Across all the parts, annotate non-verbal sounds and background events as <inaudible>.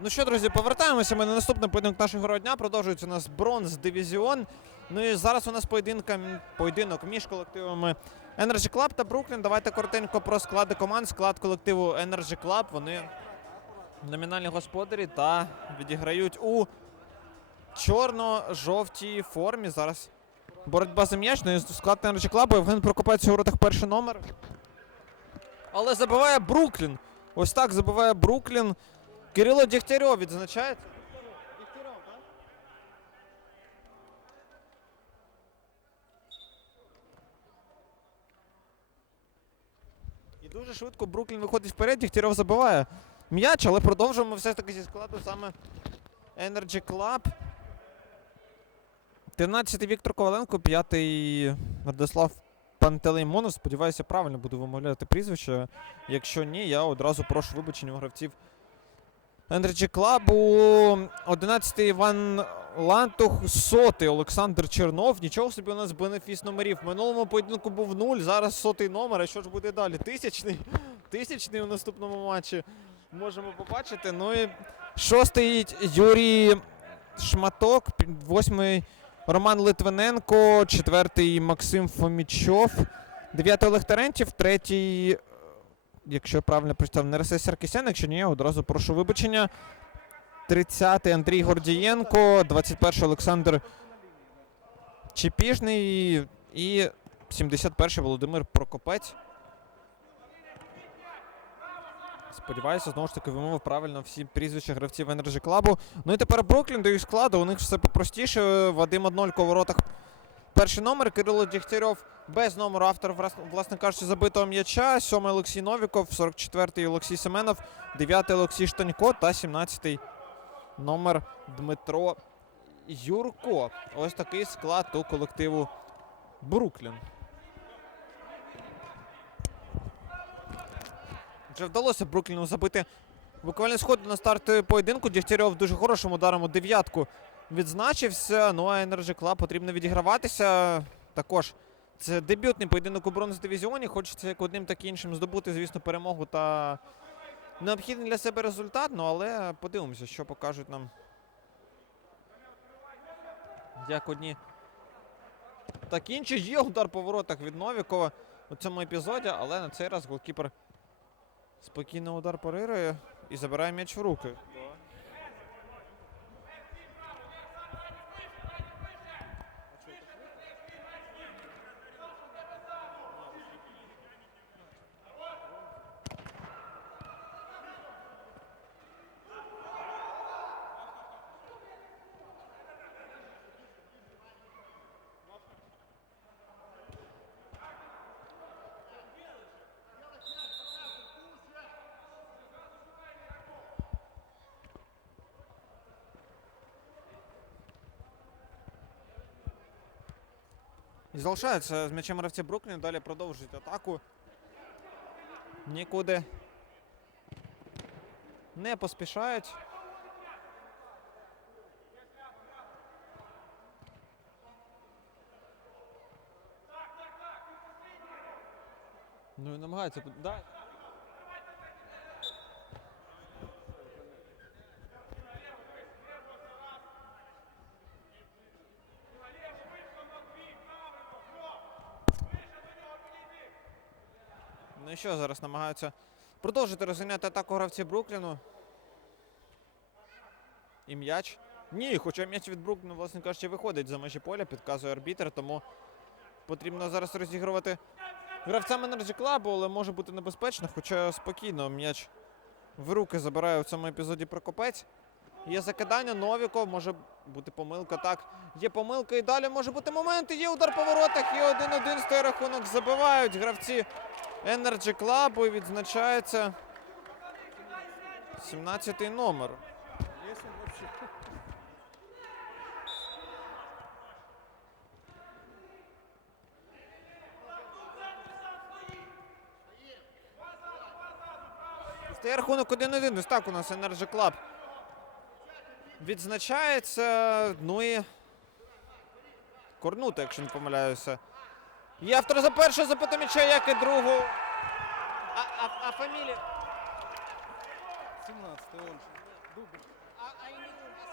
Ну що, друзі, повертаємося. Ми на наступний поєдинок нашого дня. Продовжується у нас бронз дивізіон. Ну і зараз у нас поєдинка, поєдинок між колективами Energy Club та Бруклін. Давайте коротенько про склади команд. Склад колективу Energy Club. Вони номінальні господарі та відіграють у чорно-жовтій формі. Зараз боротьба за м'яч. Ну і склад Energy Club. Євген Прокопець у воротах перший номер. Але забиває Бруклін. Ось так забиває Бруклін. Кирило Дігтярьов відзначається. І дуже швидко Бруклін виходить вперед, Дігтярьов забиває м'яч, але продовжуємо все ж таки зі складу саме Energy Club. 13-й Віктор Коваленко, 5-й Радислав Пантелеймонов. Сподіваюся, правильно буду вимовляти прізвище. Якщо ні, я одразу прошу вибачення у гравців Energy Club. 11-й Іван Лантух, 100-й Олександр Чернов. Нічого собі у нас бенефіс номерів. В минулому поєдинку був 0, зараз сотий номер. А що ж буде далі? Тисячний. <laughs> Тисячний у наступному матчі можемо побачити. Ну і шостий Юрій Шматок, восьмий Роман Литвиненко, четвертий Максим Фомічов, дев'ятий Олег Терентів, третій, якщо правильно прочитав, Нерсей Саркісян, якщо ні, одразу прошу вибачення. 30-й Андрій Гордієнко, 21-й Олександр Чепіжний і 71-й Володимир Прокопець. Сподіваюся, знову ж таки вимовив правильно всі прізвища гравців Energy Club. Ну і тепер Бруклін до їх складу. У них все попростіше. Вадим Однолько у воротах. Перший номер. Кирило Дігтярьов без номеру. Автор, власне кажучи, забитого м'яча. Сьомий Олексій Новіков, 44-й Олексій Семенов, 9-й Олексій Штанько та 17-й номер Дмитро Юрко. Ось такий склад у колективу Бруклін. Вже вдалося Брукліну забити буквально сходу на старт поєдинку. Дігтярьов дуже хорошим ударом у дев'ятку відзначився. Ну а Energy Club потрібно відіграватися. Також це дебютний поєдинок у бронз дивізіоні. Хочеться як одним, так і іншим здобути, звісно, перемогу та необхідний для себе результат. Ну але подивимося, що покажуть нам. Як одні. Так інші є удар по воротах від Новікова у цьому епізоді, але на цей раз голкіпер Спокійно удар парирує і забирає м'яч в руки. Залишаються з м'ячем гравці Бруклін. Далі продовжують атаку. Нікуди не поспішають. Ну і намагаються. Да. Ну і що зараз намагаються продовжити розганяти атаку гравців Брукліну. І м'яч. Ні, хоча м'яч від Брукліну, власне кажучи, виходить за межі поля, підказує арбітр, тому потрібно зараз розігрувати гравцям Energy Club, але може бути небезпечно, хоча спокійно м'яч в руки забирає в цьому епізоді Прокопець. Є закидання, Новіков, може бути помилка. Так, є помилка і далі може бути момент. і Є удар по воротах, і 1-1 стає рахунок. Забивають гравці Energy Club відзначається 17-й номер. Стає рахунок 1-1. Ось так у нас Energy Club відзначається. Ну і Корнута, якщо не помиляюся. Є автор за перше запита м'яча, як і другу. А, а, а фамілія? 17 он. Дубль. А, а,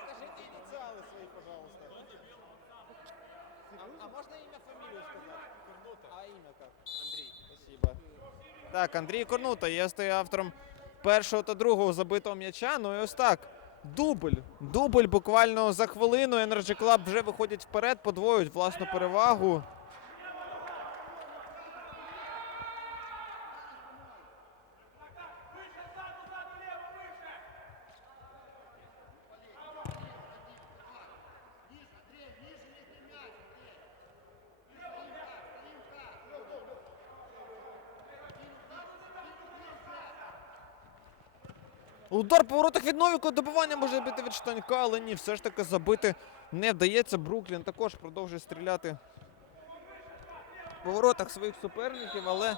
скажите инициалы свои, пожалуйста. А, можно имя, фамилию сказать? Корнута. А имя как? Андрей. Спасибо. Так, Андрій Корнута є стає автором першого та другого забитого м'яча. Ну і ось так. Дубль. Дубль буквально за хвилину. Energy Club вже виходять вперед, подвоюють власну перевагу. Удар по воротах від Новіка, добивання може бити від штанька, але ні, все ж таки забити не вдається. Бруклін також продовжує стріляти по воротах своїх суперників, але.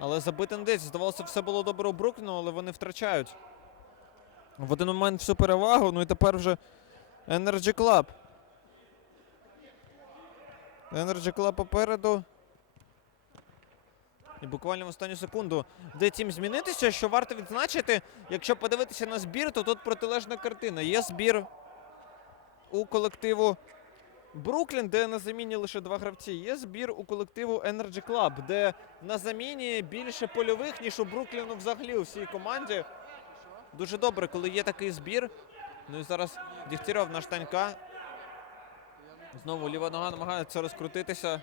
Але забити не вдається. Здавалося, все було добре у Брукліну, але вони втрачають. В один момент всю перевагу, ну і тепер вже Energy Club. Energy Club попереду. І буквально в останню секунду вдається їм змінитися, що варто відзначити, якщо подивитися на збір, то тут протилежна картина. Є збір у колективу Бруклін, де на заміні лише два гравці. Є збір у колективу Energy Club, де на заміні більше польових, ніж у Брукліну взагалі у всій команді. Дуже добре, коли є такий збір. Ну і зараз Дігтярьов на штанька. Знову ліва нога намагається розкрутитися.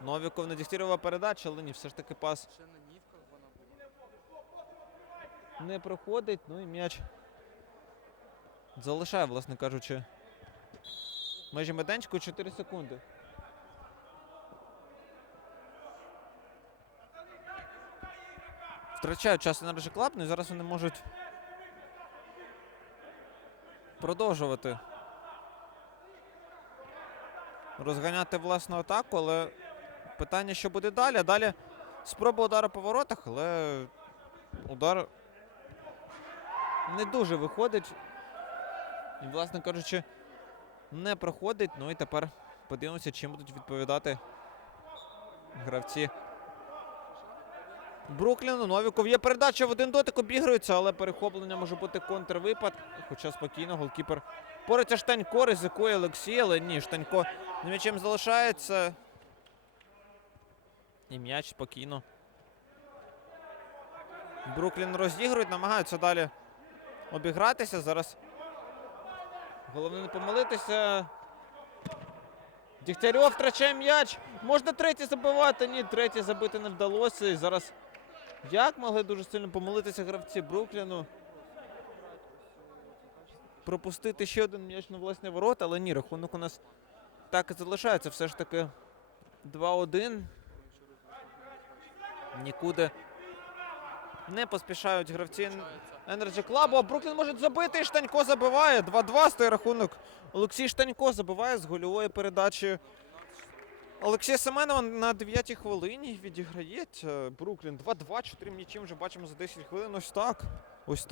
Новіков на Дігтярєва передача, але ні, все ж таки пас не проходить. Ну і м'яч залишає, власне кажучи. Межі меденчику 4 секунди. Втрачають час на Club, ну і зараз вони можуть продовжувати розганяти власну атаку, але питання, що буде далі. Далі спроба удару по воротах, але удар не дуже виходить. І, власне кажучи, не проходить. Ну і тепер подивимося, чим будуть відповідати гравці. Брукліну. Новіков є передача в один дотик, обігрується, але перехоплення може бути контрвипад. Хоча спокійно голкіпер бореться Штанько, ризикує Олексій, але ні, Штанько з м'ячем залишається. І м'яч спокійно. Бруклін розігрують, намагаються далі обігратися. Зараз головне не помилитися. Дігтярьов втрачає м'яч. Можна третій забивати. Ні, третій забити не вдалося. І зараз як могли дуже сильно помилитися гравці Брукліну? Пропустити ще один м'яч на власні ворота, але ні, рахунок у нас так і залишається. Все ж таки 2-1. Нікуди не поспішають гравці Energy Club. А Бруклін може забити. І Штанько забиває. 2-2 стає рахунок. Олексій Штанько забиває з гольової передачі. Олексія Семенова на 9-й хвилині відіграє. Бруклін 2-2, 4 м'ячі вже бачимо за 10 хвилин. Ось так. Ось так.